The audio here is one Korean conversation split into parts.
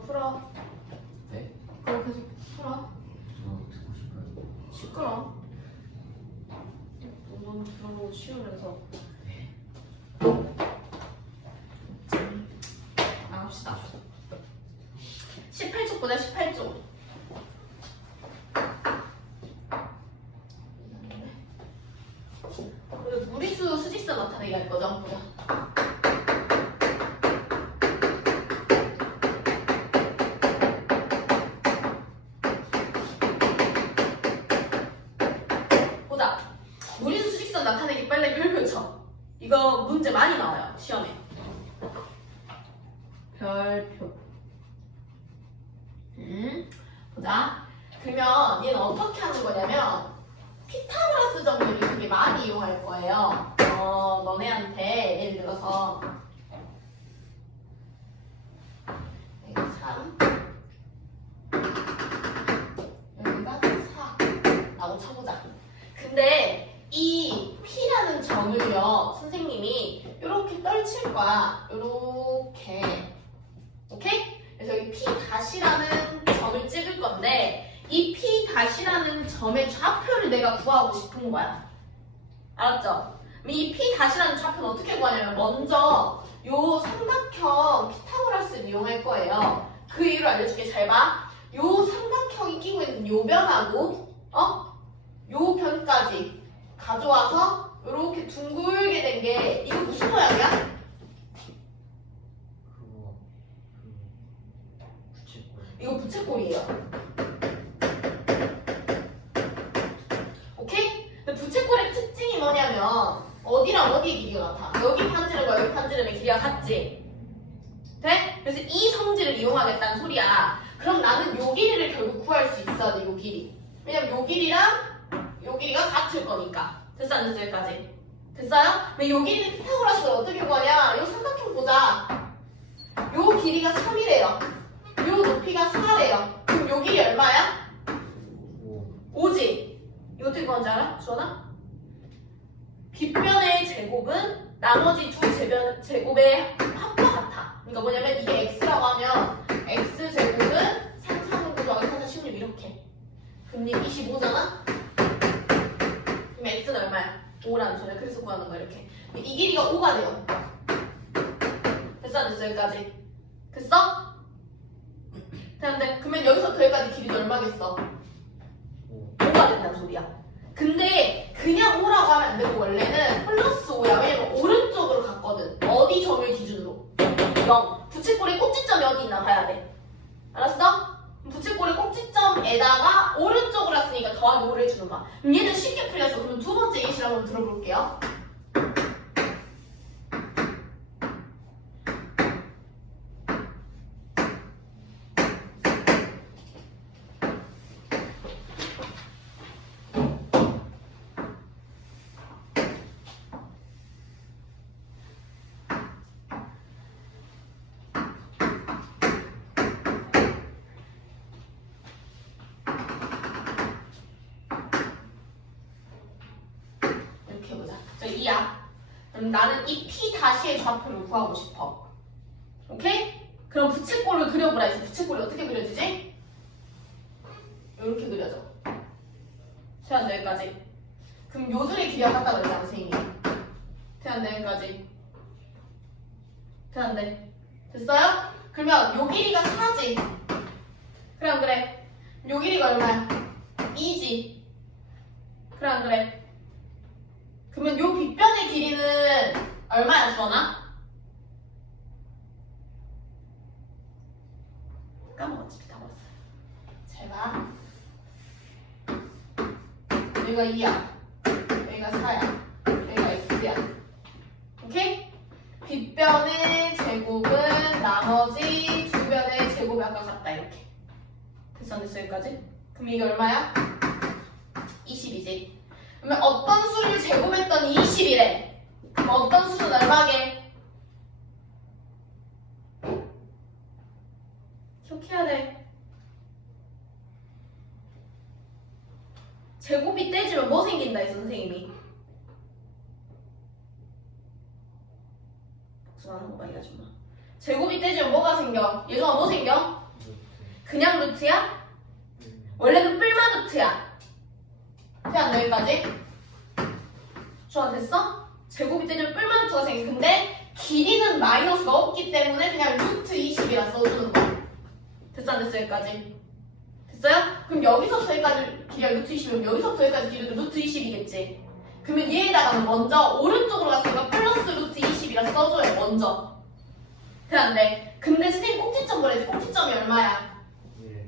그거 풀어. 네? 그거 계속 풀어. 저 듣고 싶어요. 시끄러. 너무 들어보고 쉬우면서. 나갑시다. 18쪽 보자, 18쪽. 우리 무리수 수직선 나타내기 할 거죠? 보자. 보자. 무리수 수직선 나타내기 빨리 별표 쳐. 이거 문제 많이 나와요, 시험에. 별표. 음, 보자. 그러면 얘는 어떻게 하는 거냐면 피타고라스 정리를 되게 많이 이용할 거예요. 어, 너네한테 예를 들어서 여기가 3 여기가 4라고 쳐보자. 근데 이 P라는 점을요, 선생님이 이렇게 떨칠 거야. 이렇게. 오케이? 그래서 이 P 다시라는 점을 찍을 건데, 이 P 다시라는 점의 좌표를 내가 구하고 싶은 거야. 알았죠? 이 P 다시라는 좌표는 어떻게 구하냐면, 먼저 요 삼각형 피타고라스를 이용할 거예요. 그 이유를 알려줄게. 잘 봐. 요 삼각형이 끼고 있는 요 변하고, 어? 요 변까지 가져와서 이렇게 둥글게 된 게 이거 무슨 모양이야? 그거 그 부채꼴. 이거 부채꼴이에요. 오케이? 근데 부채꼴의 특징이 뭐냐면 어디랑 어디의 길이가 같아? 여기 판지름과 여기 판지름의 길이가 같지? 돼? 그래서 이 성질을 이용하겠다는 소리야. 그럼 나는 요 길이를 결국 구할 수 있어야 돼, 요 길이. 왜냐면 요 길이랑 요 길이가 같을 거니까. 됐어, 안 됐어, 여기까지? 됐어요? 그럼 요 길이는 피타고라스를 어떻게 구하냐? 요 삼각형 보자. 요 길이가 3이래요. 요 높이가 4래요. 그럼 요 길이 얼마야? 오. 5지? 이거 어떻게 구하는지 알아? 주원아? 빗변의 제곱은 나머지 두 제변, 제곱의 합과 같아. 그러니까 뭐냐면 이게 x라고 하면 x 제곱은 3, 4, 9 더하기 4, 4, 16 이렇게. 금리 25잖아? X는 얼마야? 5라는 소리야. 그래서 구하는 거야 이렇게. 이 길이가 5가 돼요. 됐어 안 됐어 여기까지? 됐어? 됐는데 그러면 여기서부터 여기까지 길이도 얼마겠어? 오. 5가 된다는 소리야. 근데 그냥 5라고 하면 안 되고 원래는 플러스 5야. 왜냐면 오른쪽으로 갔거든. 어디 점을 기준으로? 0. 부채꼴의 꼭지점이 어디 있나 봐야 돼. 알았어? 부채꼴의 꼭지점에다가 오른쪽으로 왔으니까 더하기 5를 해주는 거야. 얘는 쉽게 한번 들어볼게요. 1이야. 그럼 나는 이 p 다시의 좌표를 구하고 싶어. 오케이? 그럼 부채꼴을 그려보라 해서 부채꼴이 어떻게 그려지지? 이렇게 그려져. 태안 여기까지. 그럼 요술의 길이가 같다 그랬잖아, 선생님. 태안 여기까지. 태연 네. 됐어요? 그러면 요 길이가 4지. 그럼 그래. 요 길이가 얼마야? 2지. 그럼 그래. 그러면 요 빗변의 길이는 주원아? 까먹었지, 까먹었어. 잘 봐. 여기가 2야. 여기가 4야. 여기가 x야. 오케이? 빗변의 제곱은 나머지 두 변의 제곱이 아까 같다, 이렇게. 됐어, 안 됐어, 여기까지? 그럼 이게 얼마야? 20이지. 그러면 어떤 수를 제곱했더니 20이래. 그럼 어떤 수는 얼마게? 기억해야 돼. 제곱이 떼지면 뭐 생긴다 했어, 선생님이? 복수하는 거 많이 가지 마. 제곱이 떼지면 뭐가 생겨? 예정아 뭐 생겨? 그냥 루트야? 원래는 뿔마 루트야. 그냥 여기까지. 좋아, 됐어? 제곱이 되면 뿔마 루트가 생긴 근데 길이는 마이너스가 없기 때문에 그냥 루트 20이라 써주는 거야. 됐어, 안 됐어, 여기까지? 됐어요? 그럼 여기서부터 여기까지 길이가 루트 20이면 여기서부터 여기까지 길이도 루트 20이겠지? 그러면 얘에다가는 먼저 오른쪽으로 갔으니까 플러스 루트 20이라 써줘요, 먼저. 그래, 안 돼. 근데 선생님 꼭지점 그래야지. 꼭지점이 얼마야?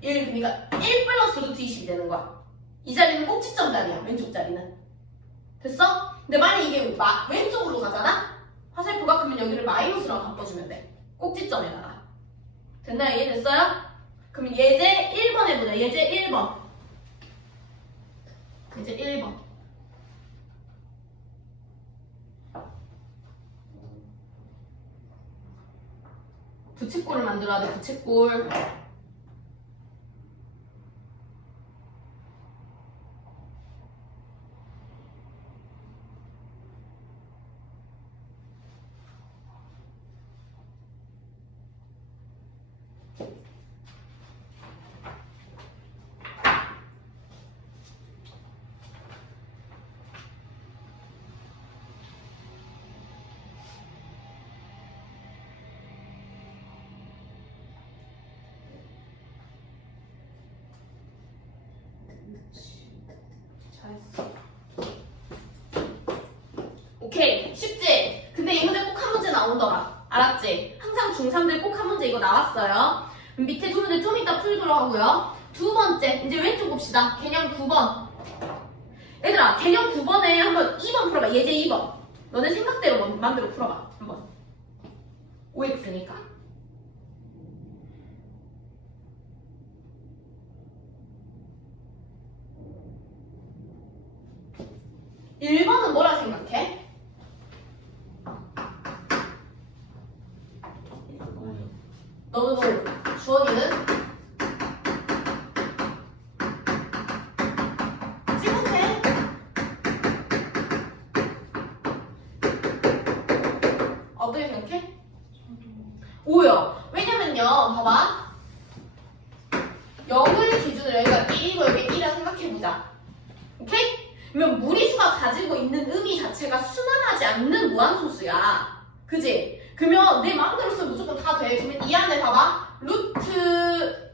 1 1 그러니까 1 플러스 루트 20이 되는 거야. 이 자리는 꼭지점 자리야. 왼쪽 자리는. 됐어? 근데 만약 이게 마- 왼쪽으로 가잖아? 화살표가 그러면 여기를 마이너스로 바꿔주면 돼. 꼭지점에다가. 됐나요? 이해됐어요? 그럼 예제 1번 해보자. 예제 1번. 예제 1번. 부채꼴을 만들어야 돼. 부채꼴. 오케이 쉽지? 근데 이 문제 꼭 한 문제 나온더라. 알았지? 항상 중3들 꼭 한 문제 이거 나왔어요. 그럼 밑에 두 문제 좀 이따 풀도록 하고요. 두 번째 이제 왼쪽 봅시다. 개념 9번. 얘들아 개념 9번에 한번 2번 풀어봐. 예제 2번. 너네 생각대로 만- 맘대로 풀어봐. 한번. OX니까 일번은 뭐라 생각해? 너는 주원이는 찍었네. 어떻게 생각해? 오요. 왜냐면요, 봐봐. 0을 기준으로 여기가 1이고 여기 1이라 생각해보자. 오케이? 그러면 무리수가 가지고 있는 의미 자체가 순환하지 않는 무한소수야. 그지? 그러면 내 마음대로 쓰면 무조건 다 돼. 그러면 이 안에 봐봐. 루트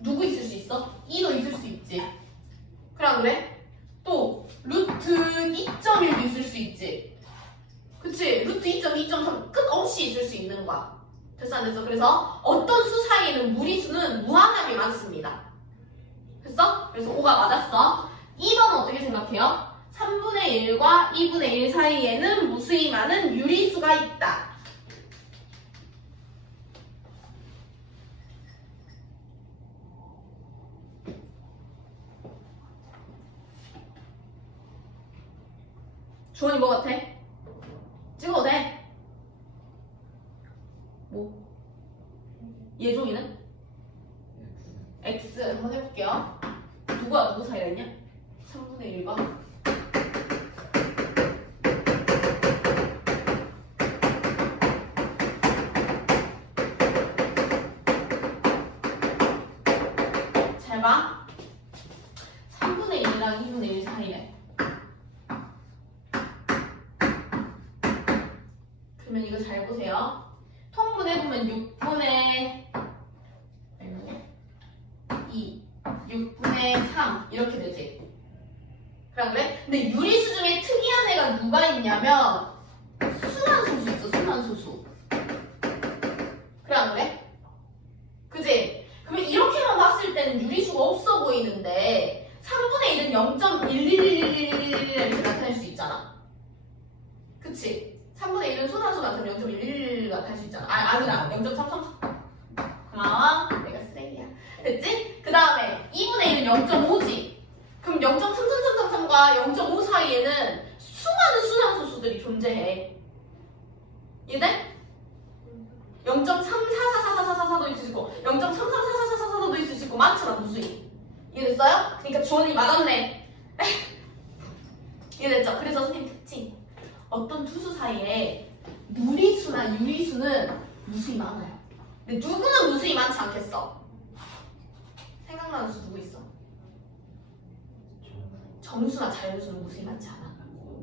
누구 있을 수 있어? 2도 있을 수 있지. 그래 안 그래? 또 루트 2.1도 있을 수 있지. 그치? 루트 2.2, 2.3 끝없이 있을 수 있는 거야. 됐어 안 됐어? 그래서 어떤 수 사이에는 무리수는 무한하게 많습니다. 됐어? 그래서 5가 맞았어. 2번은 어떻게 생각해요? 3분의 1과 2분의 1 사이에는 무수히 많은 유리수가 있다. 주원이 뭐 같아? 찍어도 돼? 뭐? 예종이는? X 한번 해볼게요. 누가 누구 사이가 있냐? 3분의 1과 잘 봐. 3분의 1이랑 2분의 1 사이래. 그러면 이거 잘 보세요. 통분해보면 6분의 2, 6분의 3 이렇게 되지. 그래 안 그래? 근데 유리수 중에 특이한 애가 누가 있냐면 순환소수 있어 순환소수. 그래 안 그래? 그지? 그러면 이렇게만 봤을 때는 유리수가 없어 보이는데 3분의 1은 0.11111 이렇게 나타낼 수 있잖아. 그치? 3분의 1은 순환수 나타내면 0.111 나타낼 수 있잖아. 아, 아니라 0.333. 아, 내가 쓰레기야. 됐지? 그 다음에 2분의 1은 0.5지. 그럼 0.33333과 0.5 사이에는 수많은 순환소수들이 존재해. 이해돼? 0.3444444도 있을 수 있고 0.3344444도 있을 수 있고 많잖아 무수히. 이해됐어요? 그러니까 주원이 맞았네. 이해됐죠? 그래서 선생님 특징. 어떤 투수 사이에 무리수나 유리수는 무수히 많아요. 근데 누구는 무수히 많지 않겠어. 생각나는 수 누구 있어? 저 정수나 자연수는 무수히 많지 않아.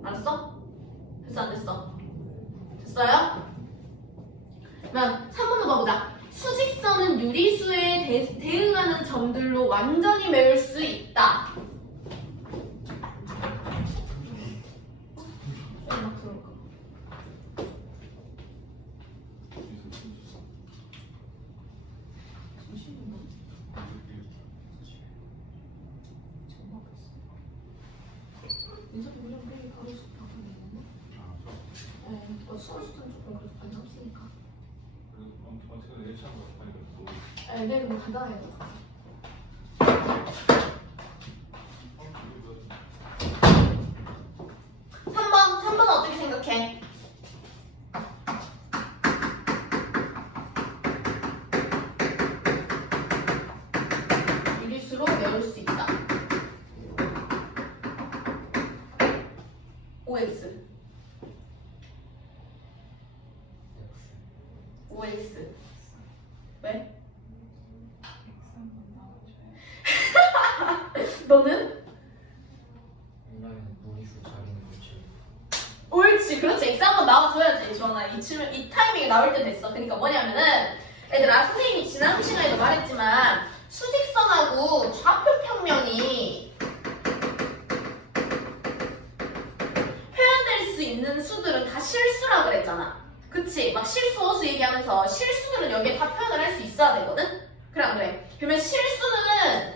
알았어? 됐어 안 됐어? 됐어요? 그러면 3번도 봐보자. 수직선은 유리수에 대, 대응하는 점들로 완전히 메울 수 있다. 막 들어올까? 잠시만요. 인사도 그냥 빨리 가고 싶다고 했는데? 네, 어, 수학수탄 조금 그래도 안 없으니까. 네, 내일 뭐 더. 삼번삼번은 어떻게 생각해? 유리수로 메울 수 있다. OX. OX. 왜? 너는? 왜냐면 무리수 자리는 그렇지? 옳지. 그렇지. X 한번 나와줘야지. 주원아 이, 칠, 이 타이밍에 나올 때 됐어. 그러니까 뭐냐면은 얘들아 선생님이 지난 시간에도 말했지만 수직선하고 좌표 평면이 표현될 수 있는 수들은 다 실수라 그랬잖아. 그치? 막 실수 호수 얘기하면서 실수들은 여기에 다 표현을 할 수 있어야 되거든? 그래 안 그래? 그러면 실수는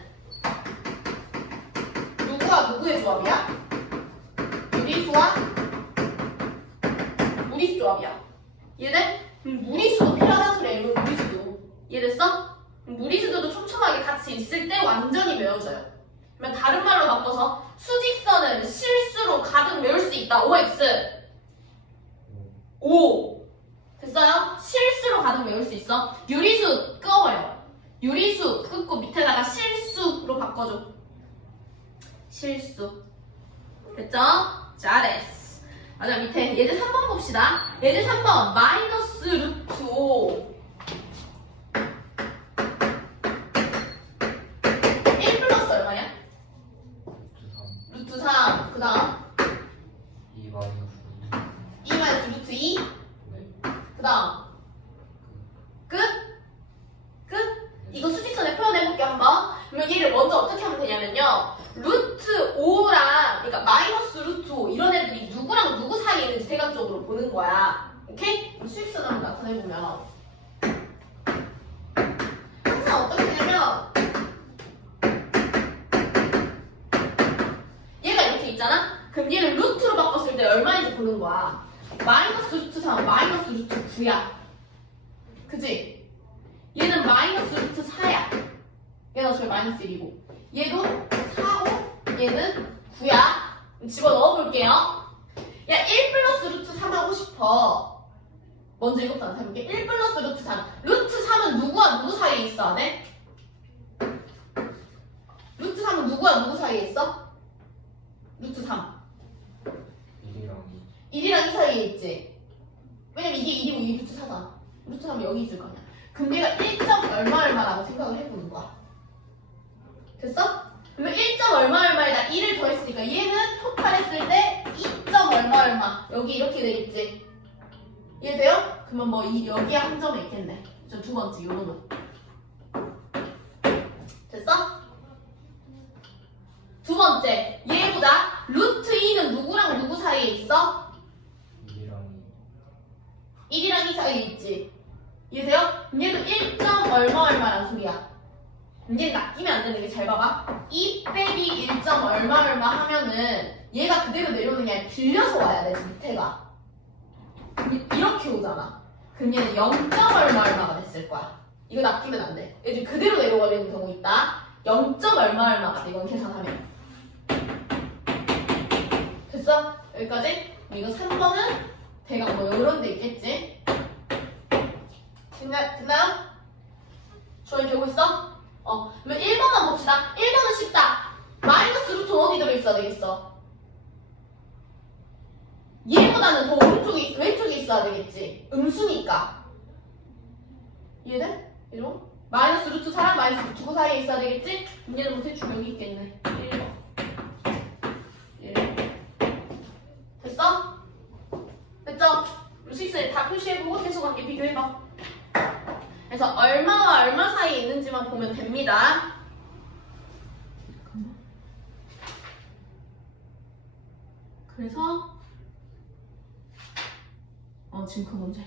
누구의 조합이야? 유리수와 무리수 조합이야. 이해돼? 음, 무리수도 필요하다는 소리야, 이거 무리수도. 이해됐어? 음, 무리수들도 촘촘하게 같이 있을 때 완전히 메워져요. 그러면 다른 말로 바꿔서 수직선은 실수로 가득 메울 수 있다. OX. O. 됐어요? 실수로 가득 메울 수 있어. 유리수 끄어버려. 유리수 끄고 밑에다가 실수로 바꿔줘. 실수. 됐죠? 잘했어. 맞아 밑에 예제 3번 봅시다. 예제 3번 마이너스 루트 5 1 플러스 얼마냐? 루트 3 그 다음 2 마이너스 2 마이너스 루트 2 네 그 다음 끝? 끝? 이거 수직선에 표현해볼게 한번 그러면 얘를 먼저 어떻게 하면 되냐면요 루트 5랑 그러니까 마이너스 루트 5 이런 애들이 누구랑 누구 사이에 있는지 대각적으로 보는 거야 오케이? 그럼 수직선 한번 나타내보면 항상 어떻게 되냐면 얘가 이렇게 있잖아? 그럼 얘를 루트로 바꿨을 때 얼마인지 보는 거야 마이너스 루트 3 마이너스 루트 9야. 그지? 얘는 마이너스 루트 4야. 얘가 저희 마이너스 1이고. 얘도 4고 얘는 9야. 집어 넣어 볼게요. 야 1 플러스 루트 3 하고 싶어. 먼저 이것부터 해볼게. 1 플러스 루트 3 루트 3은 누구와 누구 사이에 있어 안 해? 루트 3은 누구와 누구 사이에 있어? 루트 3 1이랑 1이랑 2 사이에 있지. 왜냐면 이게 1이고 이게 루트 4잖아. 루트 3은 여기 있을 거 아니야. 그럼 얘가 1점 얼마 얼마라고 생각을 해보는 거야. 됐어? 그러면 1점 얼마 얼마에다 1을 더했으니까 얘는 토탈 했을 때 2점 얼마 얼마. 여기 이렇게 되겠지. 이해돼요? 그러면 뭐 이, 여기에 한 점에 있겠네. 저 두 번째 요거는. 됐어? 두 번째 얘 보자. 루트 2는 누구랑 누구 사이에 있어? 2랑 1이랑 2 사이에 있지. 이해돼요? 얘도 1점 얼마 얼마란 소리야. 얘 낚이면 안 되는 게 잘 봐봐. 2 빼기 1점 얼마 얼마 하면은 얘가 그대로 내려오는 게 아니라 빌려서 와야 돼, 밑에가. 이- 이렇게 오잖아. 그럼 얘는 0점 얼마 얼마가 됐을 거야. 이거 낚이면 안 돼. 얘들 그대로 내려오는 경우 있다. 0점 얼마 얼마가 돼, 이건 계산하면. 됐어? 여기까지? 이거 3번은 대강 뭐 이런 데 있겠지? 됐나, 됐나요? 조인 되고 있어? 어, 그러면 1번만 봅시다. 1번은 쉽다. 마이너스 루트 어디 들어있어야 되겠어? 얘보다는 더 오른쪽에, 왼쪽에 있어야 되겠지. 음수니까. 이해돼? 이런? 마이너스 루트 4랑 마이너스 루트 9 사이에 있어야 되겠지? 문제는 못해 주 여기 있겠네 1번 1 됐어? 됐죠? 루시스에 다 표시해보고 계속관계 비교해봐. 그래서 얼마와 얼마 사이에 있는지만 보면 됩니다. 그래서 어 지금 그 문제